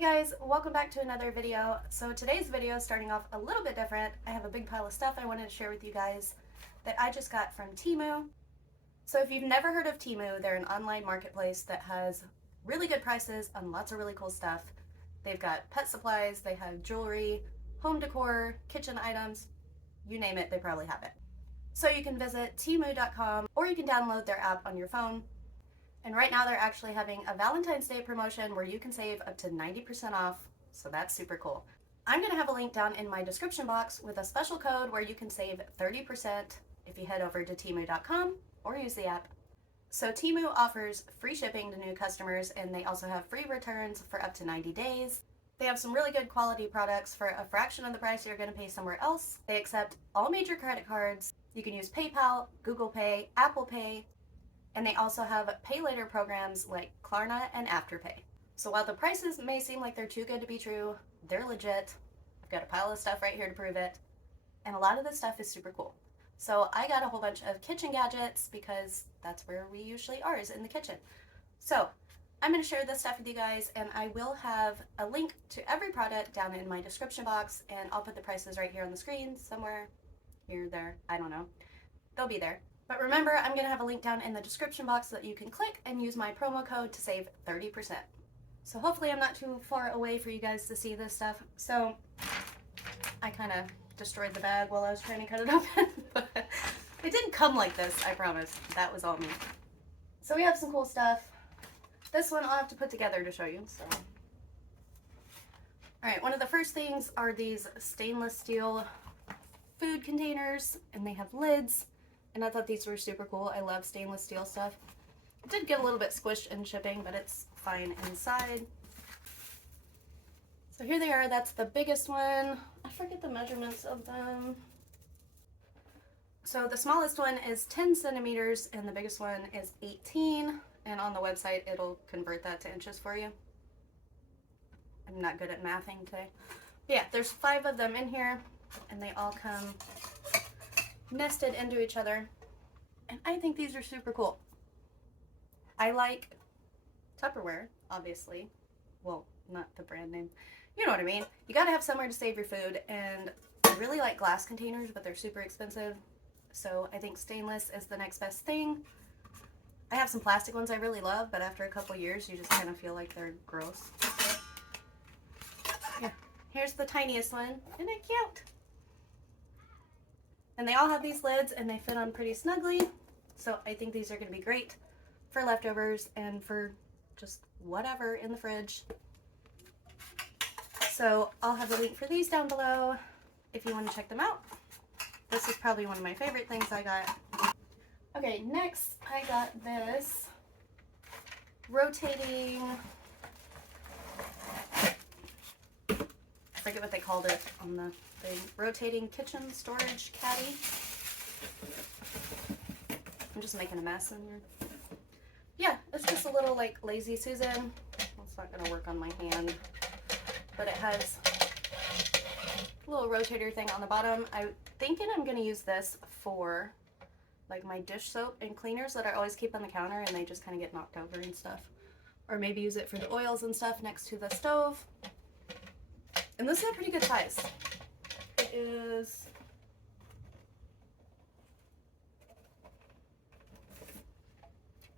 guys, welcome back to another video. So today's video is starting off a little bit different. I have a big pile of stuff I wanted to share with you guys that I just got from TEMU. So if you've never heard of TEMU, they're an online marketplace that has really good prices on lots of really cool stuff. They've got pet supplies, they have jewelry, home decor, kitchen items, you name it, they probably have it. So you can visit temu.com or you can download their app on your phone. And right now they're actually having a Valentine's Day promotion where you can save up to 90% off, so that's super cool. I'm going to have a link down in my description box with a special code where you can save 30% if you head over to temu.com or use the app. So TEMU offers free shipping to new customers, and they also have free returns for up to 90 days. They have some really good quality products for a fraction of the price you're going to pay somewhere else. They accept all major credit cards. You can use PayPal, Google Pay, Apple Pay, and they also have pay later programs like Klarna and Afterpay. So while the prices may seem like they're too good to be true, they're legit. I've got a pile of stuff right here to prove it. And a lot of this stuff is super cool. So I got a whole bunch of kitchen gadgets because that's where we usually are, is in the kitchen. So I'm going to share this stuff with you guys, and I will have a link to every product down in my description box, and I'll put the prices right here on the screen somewhere, here, there, I don't know. They'll be there. But remember, I'm going to have a link down in the description box that you can click and use my promo code to save 30%. So hopefully I'm not too far away for you guys to see this stuff. So I kind of destroyed the bag while I was trying to cut it open. But it didn't come like this, I promise. That was all me. So we have some cool stuff. This one I'll have to put together to show you. So, alright, one of the first things are these stainless steel food containers, and they have lids. And I thought these were super cool. I love stainless steel stuff. It did get a little bit squished in shipping, but it's fine inside. So here they are. That's the biggest one. I forget the measurements of them. So the smallest one is 10 centimeters and the biggest one is 18. And on the website, it'll convert that to inches for you. I'm not good at mathing today. But yeah, there's 5 of them in here, and they all come nested into each other, and I think these are super cool. I like Tupperware, obviously. Well, not the brand name. You know what I mean. You gotta have somewhere to save your food, and I really like glass containers, but they're super expensive. So I think stainless is the next best thing. I have some plastic ones I really love, but after a couple years, you just kind of feel like they're gross. Yeah, here's the tiniest one. Isn't it cute? And they all have these lids and they fit on pretty snugly. So I think these are going to be great for leftovers and for just whatever in the fridge. So I'll have a link for these down below if you want to check them out. This is probably one of my favorite things I got. Okay, next I got this rotating, I forget what they called it on the thing, rotating kitchen storage caddy. I'm just making a mess in here. Yeah, it's just a little like Lazy Susan. It's not gonna work on my hand, but it has a little rotator thing on the bottom. I'm thinking I'm gonna use this for like my dish soap and cleaners that I always keep on the counter and they just kind of get knocked over and stuff. Or maybe use it for the oils and stuff next to the stove. And this is a pretty good size. It is,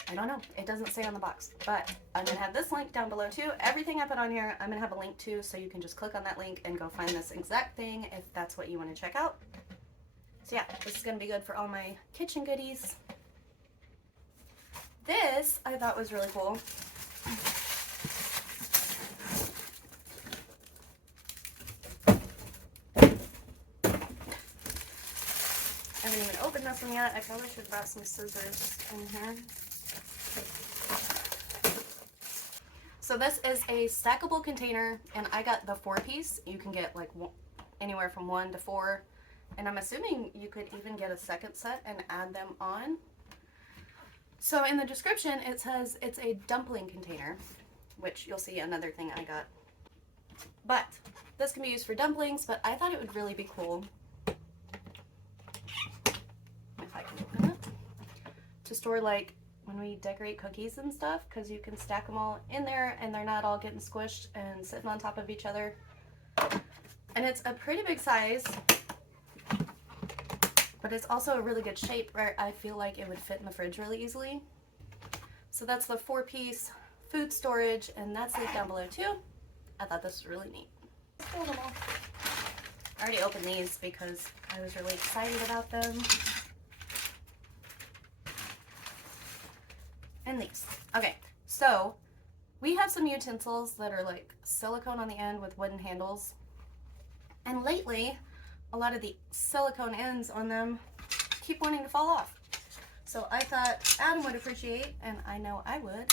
I don't know, it doesn't say on the box, but I'm gonna have this link down below too. Everything I put on here, I'm gonna have a link to, so you can just click on that link and go find this exact thing if that's what you want to check out. So yeah, this is gonna be good for all my kitchen goodies. This I thought was really cool. I haven't even opened this one yet. I probably should have brought some scissors in here. So this is a stackable container, and I got the 4-piece. You can get like anywhere from 1 to 4, and I'm assuming you could even get a second set and add them on. So in the description it says it's a dumpling container, which you'll see another thing I got. But this can be used for dumplings, but I thought it would really be cool if I can open it, to store like when we decorate cookies and stuff, because you can stack them all in there and they're not all getting squished and sitting on top of each other. And it's a pretty big size, but it's also a really good shape where I feel like it would fit in the fridge really easily. So that's the 4-piece food storage, and that's linked down below too. I thought this was really neat. Hold them all. I already opened these because I was really excited about them. And these. Okay, so we have some utensils that are like silicone on the end with wooden handles. And lately, a lot of the silicone ends on them keep wanting to fall off. So I thought Adam would appreciate, and I know I would,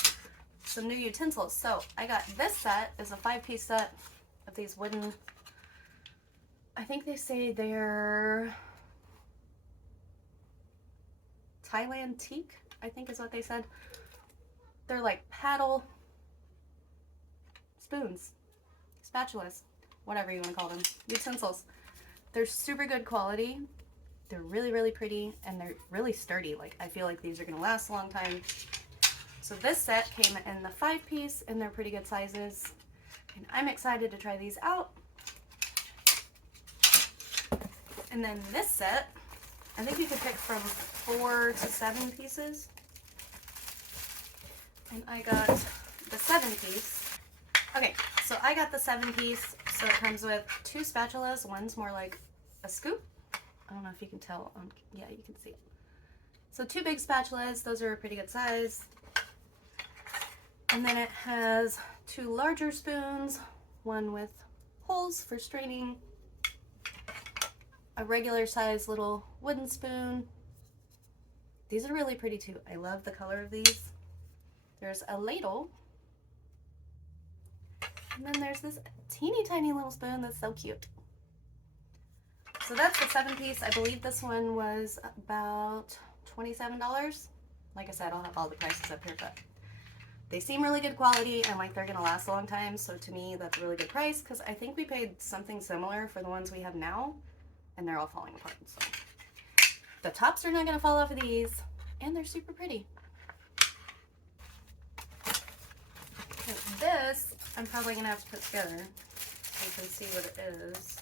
some new utensils. So I got this set, is a 5-piece set of these wooden, I think they say they're Thailand teak, I think is what they said. They're like paddle spoons, spatulas, whatever you want to call them, utensils. They're super good quality. They're really, really pretty, and they're really sturdy. Like, I feel like these are gonna last a long time. So this set came in the 5-piece, and they're pretty good sizes. And I'm excited to try these out. And then this set, I think you could pick from 4 to 7 pieces. And I got the 7-piece. Okay, so I got the 7-piece. So it comes with 2 spatulas. One's more like a scoop. I don't know if you can tell. Yeah, you can see it. So 2 big spatulas. Those are a pretty good size. And then it has 2 larger spoons. One with holes for straining. A regular size little wooden spoon. These are really pretty too. I love the color of these. There's a ladle. And then there's this teeny tiny little spoon that's so cute. So that's the 7-piece. I believe this one was about $27. Like I said, I'll have all the prices up here, but they seem really good quality and like they're gonna last a long time. So to me, that's a really good price because I think we paid something similar for the ones we have now and they're all falling apart. So the tops are not gonna fall off of these and they're super pretty. This, I'm probably gonna have to put together so you can see what it is.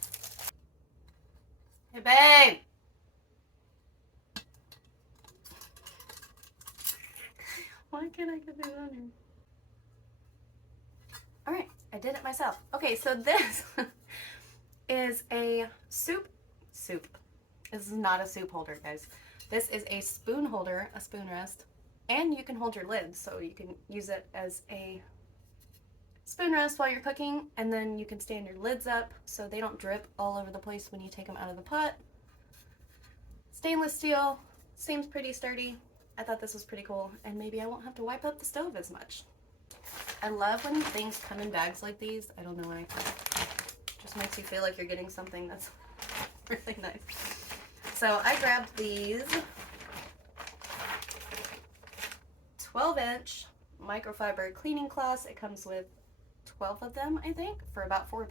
Hey, babe! Why can't I get this on here? Alright, I did it myself. Okay, so this is a soup. This is not a soup holder, guys. This is a spoon holder, a spoon rest, and you can hold your lid, so you can use it as a spoon rest while you're cooking, and then you can stand your lids up so they don't drip all over the place when you take them out of the pot. Stainless steel, seems pretty sturdy. I thought this was pretty cool, and maybe I won't have to wipe up the stove as much. I love when things come in bags like these. I don't know why. Just makes you feel like you're getting something that's really nice. So I grabbed these 12-inch microfiber cleaning cloths. It comes with 12 of them, I think, for about $4.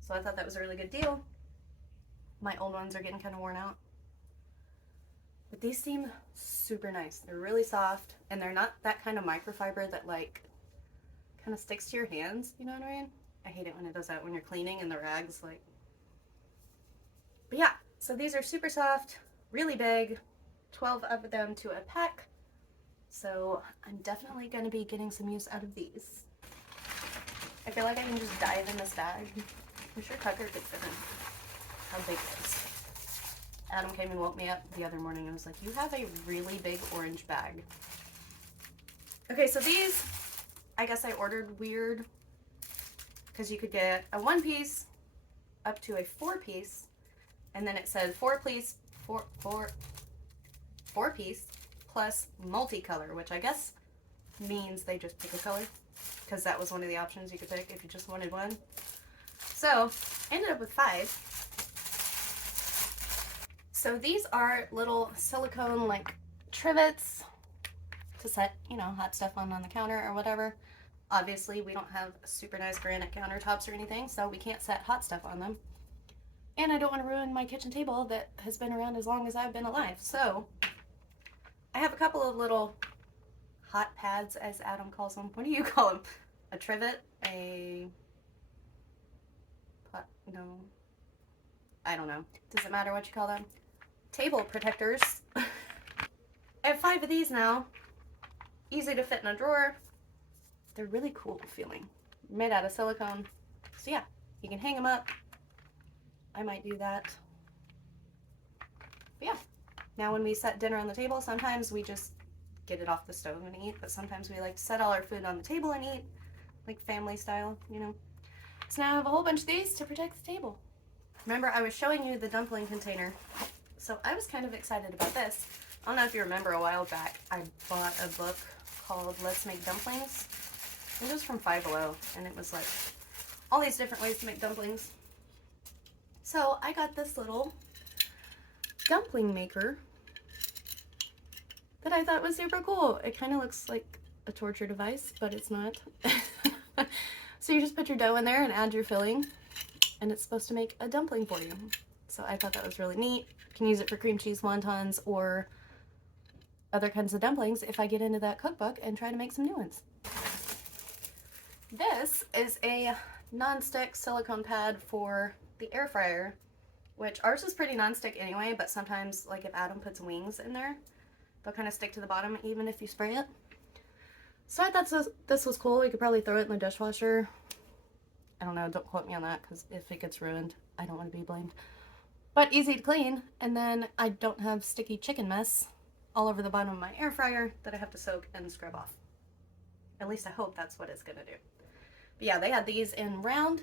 So I thought that was a really good deal. My old ones are getting kind of worn out. But these seem super nice. They're really soft, and they're not that kind of microfiber that like kind of sticks to your hands, you know what I mean? I hate it when it does that when you're cleaning and the rags like. But yeah, so these are super soft, really big, 12 of them to a pack. So I'm definitely going to be getting some use out of these. I feel like I can just dive in this bag. I'm sure Tucker could fit in. How big it is. Adam came and woke me up the other morning and was like, you have a really big orange bag. Okay, so these, I guess I ordered weird because you could get a 1-piece up to a 4-piece, and then it said 4-piece plus multicolor, which I guess means they just pick a color because that was one of the options you could pick if you just wanted one. So I ended up with 5. So these are little silicone like trivets to set, you know, hot stuff on the counter or whatever. Obviously we don't have super nice granite countertops or anything, so we can't set hot stuff on them. And I don't want to ruin my kitchen table that has been around as long as I've been alive. So I have a couple of little hot pads, as Adam calls them. What do you call them? A trivet? No. I don't know. Does it matter what you call them? Table protectors. I have 5 of these now. Easy to fit in a drawer. They're really cool feeling. Made out of silicone. So yeah, you can hang them up. I might do that. But yeah, now when we set dinner on the table, sometimes we just get it off the stove and eat, but sometimes we like to set all our food on the table and eat, like family style, you know. So now I have a whole bunch of these to protect the table. Remember, I was showing you the dumpling container, so I was kind of excited about this. I don't know if you remember, a while back I bought a book called Let's Make Dumplings. It was from Five Below, and it was like all these different ways to make dumplings. So I got this little dumpling maker that I thought was super cool. It kind of looks like a torture device, but it's not. So you just put your dough in there and add your filling, and it's supposed to make a dumpling for you. So I thought that was really neat. You can use it for cream cheese wontons or other kinds of dumplings if I get into that cookbook and try to make some new ones. This is a non-stick silicone pad for the air fryer, which ours is pretty non-stick anyway, but sometimes, like if Adam puts wings in there, they'll kind of stick to the bottom even if you spray it. So I thought this was cool. We could probably throw it in the dishwasher. I don't know, don't quote me on that, because if it gets ruined, I don't want to be blamed. But easy to clean, and then I don't have sticky chicken mess all over the bottom of my air fryer that I have to soak and scrub off. At least I hope that's what it's gonna do. But yeah, they had these in round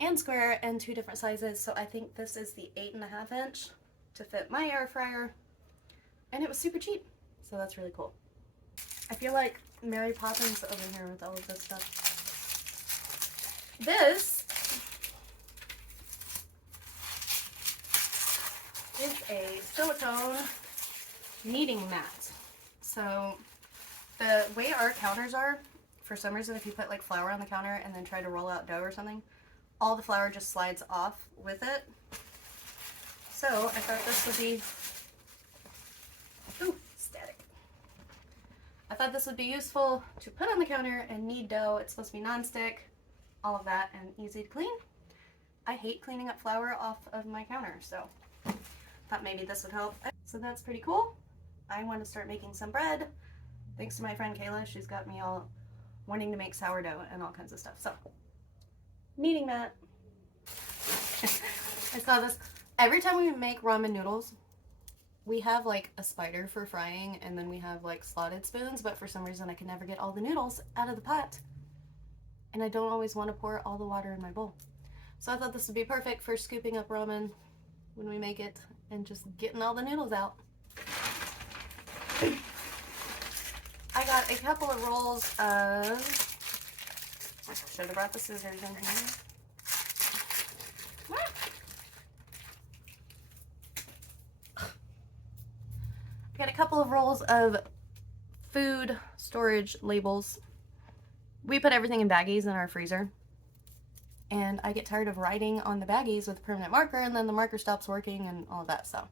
and square and 2 different sizes, so I think this is the 8.5 inch to fit my air fryer, and it was super cheap, so that's really cool. I feel like Mary Poppins over here with all of this stuff. This is a silicone kneading mat. So the way our counters are, for some reason, if you put like flour on the counter and then try to roll out dough or something, all the flour just slides off with it. So I thought this would be, ooh, static. I thought this would be useful to put on the counter and knead dough. It's supposed to be non-stick, all of that, and easy to clean. I hate cleaning up flour off of my counter, so thought maybe this would help. So that's pretty cool. I want to start making some bread. Thanks to my friend Kayla, she's got me all wanting to make sourdough and all kinds of stuff. So, kneading mat. I saw this. Every time we make ramen noodles, we have like a spider for frying, and then we have like slotted spoons, but for some reason I can never get all the noodles out of the pot. And I don't always want to pour all the water in my bowl. So I thought this would be perfect for scooping up ramen when we make it and just getting all the noodles out. I got a couple of rolls of, I should have brought the scissors in here. I got a couple of rolls of food storage labels. We put everything in baggies in our freezer, and I get tired of writing on the baggies with a permanent marker, and then the marker stops working and all of that. So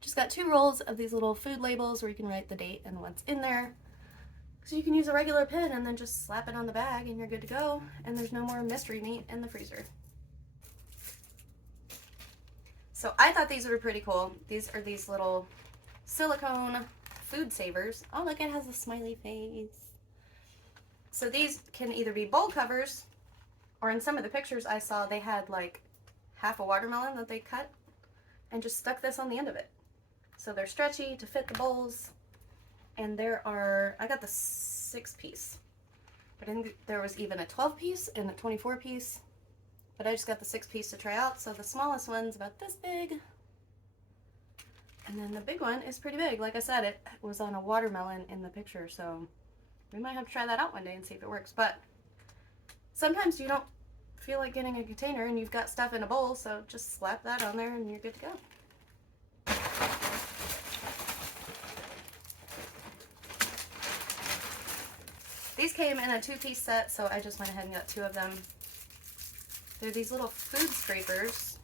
just got 2 rolls of these little food labels where you can write the date and what's in there. So you can use a regular pen and then just slap it on the bag and you're good to go, and there's no more mystery meat in the freezer. So I thought these were pretty cool. These are these little silicone food savers. Oh, look, it has a smiley face. So these can either be bowl covers, or in some of the pictures I saw, they had like half a watermelon that they cut and just stuck this on the end of it. So they're stretchy to fit the bowls. And there are, I got the 6-piece, but I think there was even a 12-piece and a 24-piece, but I just got the 6-piece to try out. So the smallest one's about this big, and then the big one is pretty big. Like I said, it was on a watermelon in the picture, so we might have to try that out one day and see if it works. But sometimes you don't feel like getting a container and you've got stuff in a bowl, so just slap that on there and you're good to go. These came in a 2-piece set, so I just went ahead and got 2 of them. They're these little food scrapers,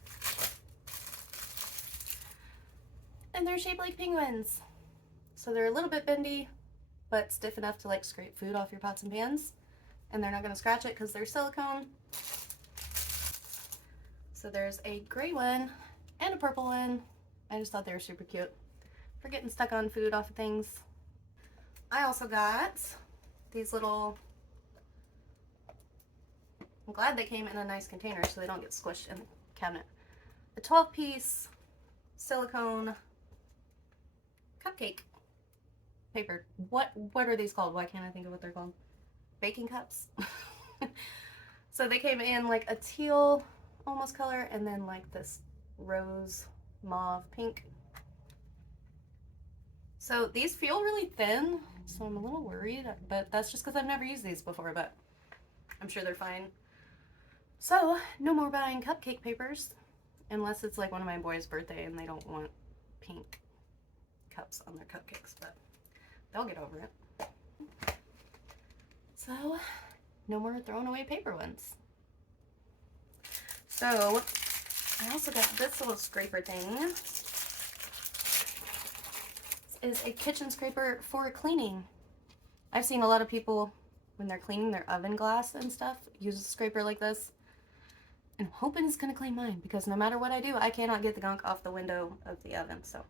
and they're shaped like penguins. So they're a little bit bendy, but stiff enough to like scrape food off your pots and pans. And they're not going to scratch it because they're silicone. So there's a gray one and a purple one. I just thought they were super cute for getting stuck on food off of things. I also got these little, I'm glad they came in a nice container so they don't get squished in the cabinet. A 12-piece silicone cupcake paper. What are these called? Why can't I think of what they're called? Baking cups. So they came in like a teal almost color and then like this rose mauve pink. So these feel really thin, so I'm a little worried, but that's just because I've never used these before, but I'm sure they're fine. So no more buying cupcake papers unless it's like one of my boys' birthday and they don't want pink cups on their cupcakes, but they'll get over it. So no more throwing away paper ones. So I also got this little scraper thing. This is a kitchen scraper for cleaning. I've seen a lot of people when they're cleaning their oven glass and stuff use a scraper like this. And I'm hoping it's gonna clean mine because no matter what I do, I cannot get the gunk off the window of the oven. So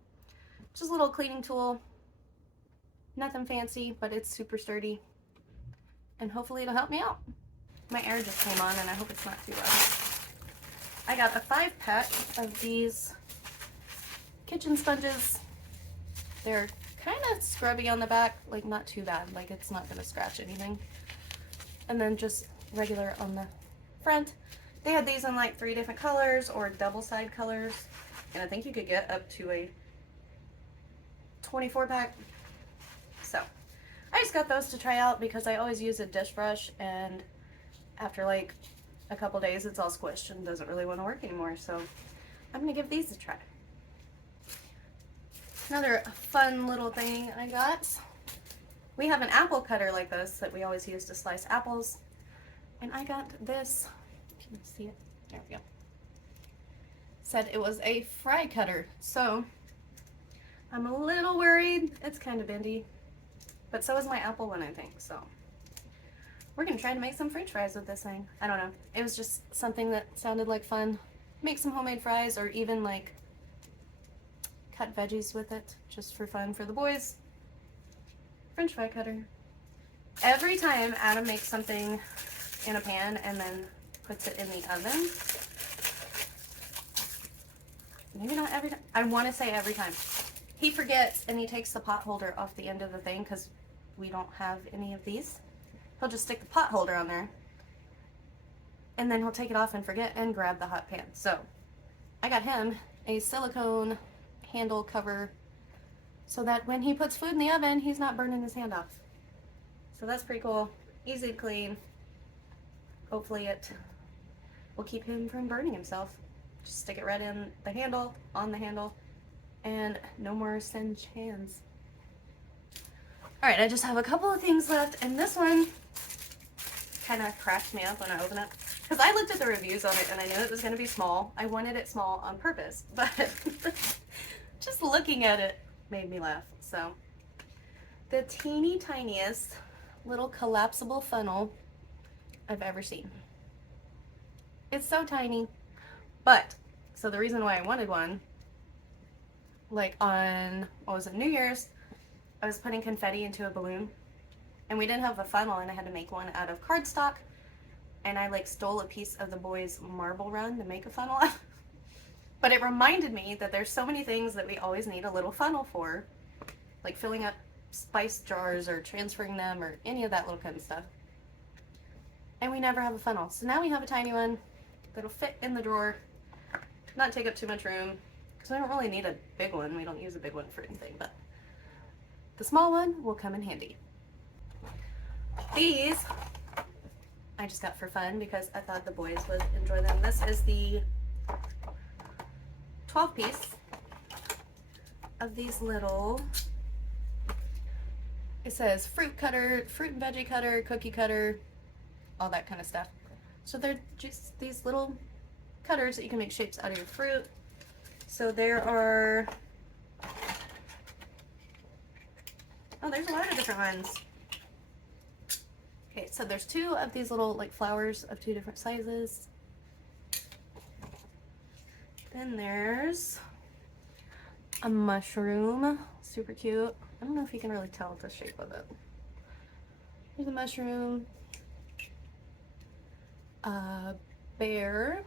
just a little cleaning tool. Nothing fancy, but it's super sturdy. And hopefully it'll help me out. My air just came on and I hope it's not too loud. I got a 5-pack of these kitchen sponges. They're kind of scrubby on the back, like not too bad, like it's not gonna scratch anything. And then just regular on the front. They had these in like 3 different colors or double side colors. And I think you could get up to a 24-pack. So I just got those to try out because I always use a dish brush and after like a couple days it's all squished and doesn't really want to work anymore. So I'm gonna give these a try. Another fun little thing I got. We have an apple cutter like this that we always use to slice apples. And I got this, can you see it? There we go. Said it was a fry cutter. So I'm a little worried. It's kind of bendy. But so is my apple one, I think. So we're gonna try to make some French fries with this thing. I don't know. It was just something that sounded like fun. Make some homemade fries or even like cut veggies with it just for fun for the boys. French fry cutter. Every time Adam makes something in a pan and then puts it in the oven, maybe not every time, I want to say every time, he forgets and he takes the pot holder off the end of the thing because we don't have any of these. He'll just stick the pot holder on there and then he'll take it off and forget and grab the hot pan. So I got him a silicone handle cover so that when he puts food in the oven, he's not burning his hand off. So that's pretty cool. Easy to clean. Hopefully it will keep him from burning himself. Just stick it right in the handle, on the handle, and no more singed hands. Alright, I just have a couple of things left, and this one kind of cracked me up when I opened it. Because I looked at the reviews on it and I knew it was going to be small. I wanted it small on purpose, but just looking at it made me laugh. So, the teeny tiniest little collapsible funnel I've ever seen. It's so tiny, but, so the reason why I wanted one, like on, what was it, New Year's, I was putting confetti into a balloon, and we didn't have a funnel, and I had to make one out of cardstock, and I like stole a piece of the boys' marble run to make a funnel. But it reminded me that there's so many things that we always need a little funnel for, like filling up spice jars or transferring them or any of that little kind of stuff. And we never have a funnel. So now we have a tiny one that'll fit in the drawer, not take up too much room, because we don't really need a big one. We don't use a big one for anything, but the small one will come in handy. These I just got for fun because I thought the boys would enjoy them. This is the 12-piece of these little, it says fruit cutter, fruit and veggie cutter, cookie cutter, all that kind of stuff. So they're just these little cutters that you can make shapes out of your fruit. So there are, Oh, there's a lot of different ones. Okay, so there's 2 of these little like flowers of 2 different sizes. Then there's a mushroom, super cute. I don't know if you can really tell the shape of it. There's a mushroom, a bear.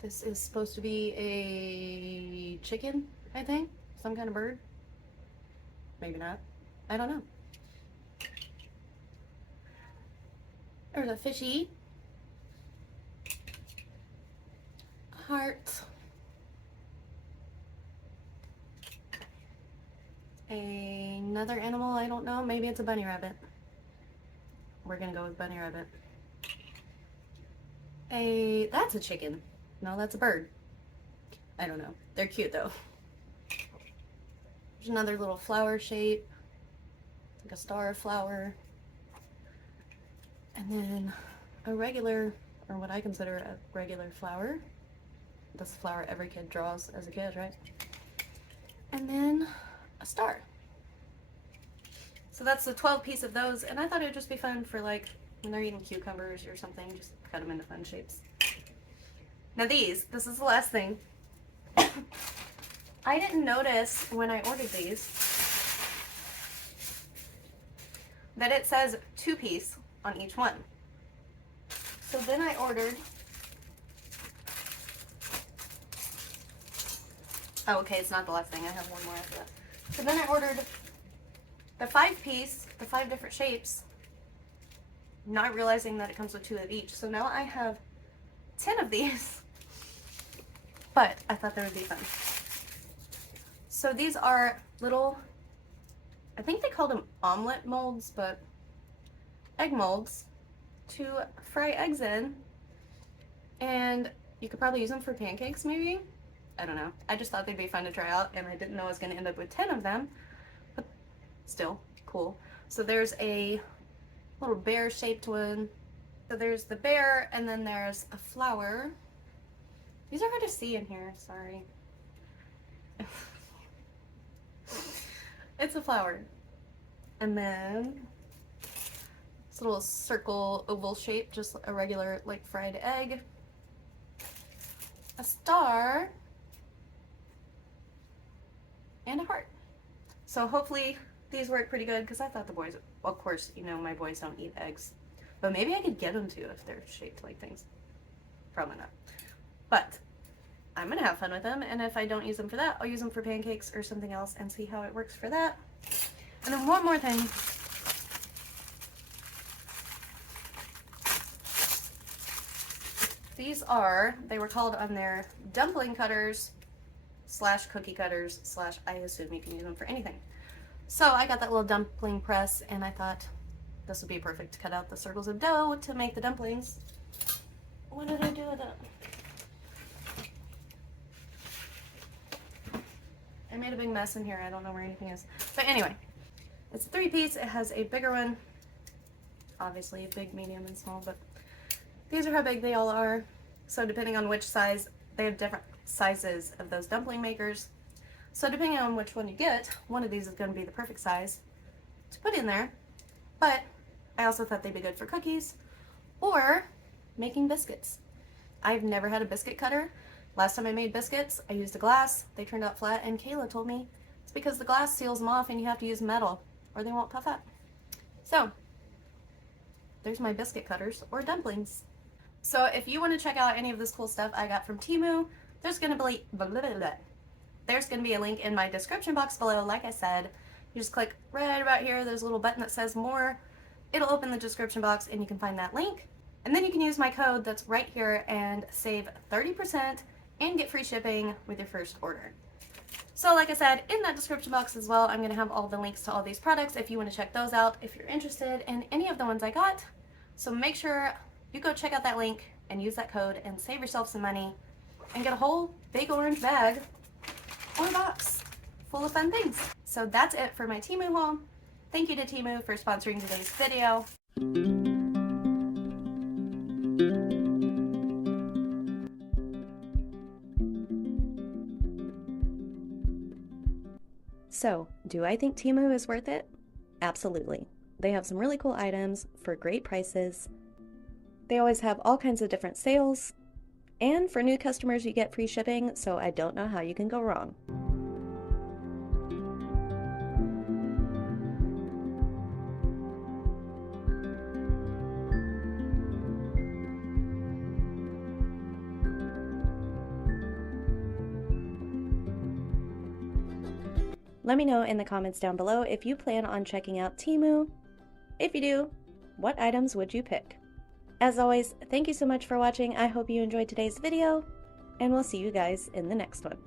This is supposed to be a chicken, I think, some kind of bird. Maybe not. I don't know. There's a fishy. Heart. Another animal, I don't know. Maybe it's a bunny rabbit. We're gonna go with bunny rabbit. That's a chicken. No, that's a bird. I don't know. They're cute though. There's another little flower shape. Like a star flower. And then a regular, or what I consider a regular flower. That's the flower every kid draws as a kid, right? And then a star. So that's the 12 piece of those, and I thought it would just be fun for like when they're eating cucumbers or something, just cut them into fun shapes. Now this is the last thing. I didn't notice when I ordered these that it says 2-piece on each one. So then I ordered, oh okay, it's not the last thing, I have one more after that. So then I ordered the 5-piece, the 5 different shapes, not realizing that it comes with 2 of each. So now I have 10 of these, but I thought they would be fun. So these are little, I think they called them omelette molds, but egg molds to fry eggs in. And you could probably use them for pancakes maybe. I don't know. I just thought they'd be fun to try out, and I didn't know I was going to end up with 10 of them. But still, cool. So there's a little bear shaped one. So there's the bear, and then there's a flower. These are hard to see in here, sorry. It's a flower. And then this little circle oval shape, just a regular like fried egg. A star. And a heart. So hopefully these work pretty good, because I thought the boys, well, of course, you know, my boys don't eat eggs. But maybe I could get them to if they're shaped like things. Probably not. But I'm going to have fun with them, and if I don't use them for that, I'll use them for pancakes or something else and see how it works for that. And then one more thing. These are, they were called on their dumpling cutters / cookie cutters / I assume you can use them for anything. So I got that little dumpling press, and I thought this would be perfect to cut out the circles of dough to make the dumplings. What did I do with it? I made a big mess in here. I don't know where anything is. But anyway, it's a 3-piece. It has a bigger one. Obviously, big, medium, and small, but these are how big they all are. So depending on which size, they have different sizes of those dumpling makers. So depending on which one you get, one of these is going to be the perfect size to put in there. But I also thought they'd be good for cookies or making biscuits. I've never had a biscuit cutter. Last time I made biscuits, I used a glass. They turned out flat, and Kayla told me it's because the glass seals them off and you have to use metal or they won't puff up. So there's my biscuit cutters or dumplings. So if you want to check out any of this cool stuff I got from TEMU, there's going to be a link in my description box below. Like I said, you just click right about here. There's a little button that says more. It'll open the description box and you can find that link. And then you can use my code that's right here and save 30% and get free shipping with your first order. So like I said, in that description box as well, I'm going to have all the links to all these products if you want to check those out if you're interested in any of the ones I got. So make sure you go check out that link and use that code and save yourself some money and get a whole big orange bag or box full of fun things. So that's it for my TEMU haul. Thank you to TEMU for sponsoring today's video. So, do I think TEMU is worth it? Absolutely. They have some really cool items for great prices. They always have all kinds of different sales. And for new customers, you get free shipping, so I don't know how you can go wrong. Let me know in the comments down below if you plan on checking out TEMU. If you do, what items would you pick? As always, thank you so much for watching. I hope you enjoyed today's video, and we'll see you guys in the next one.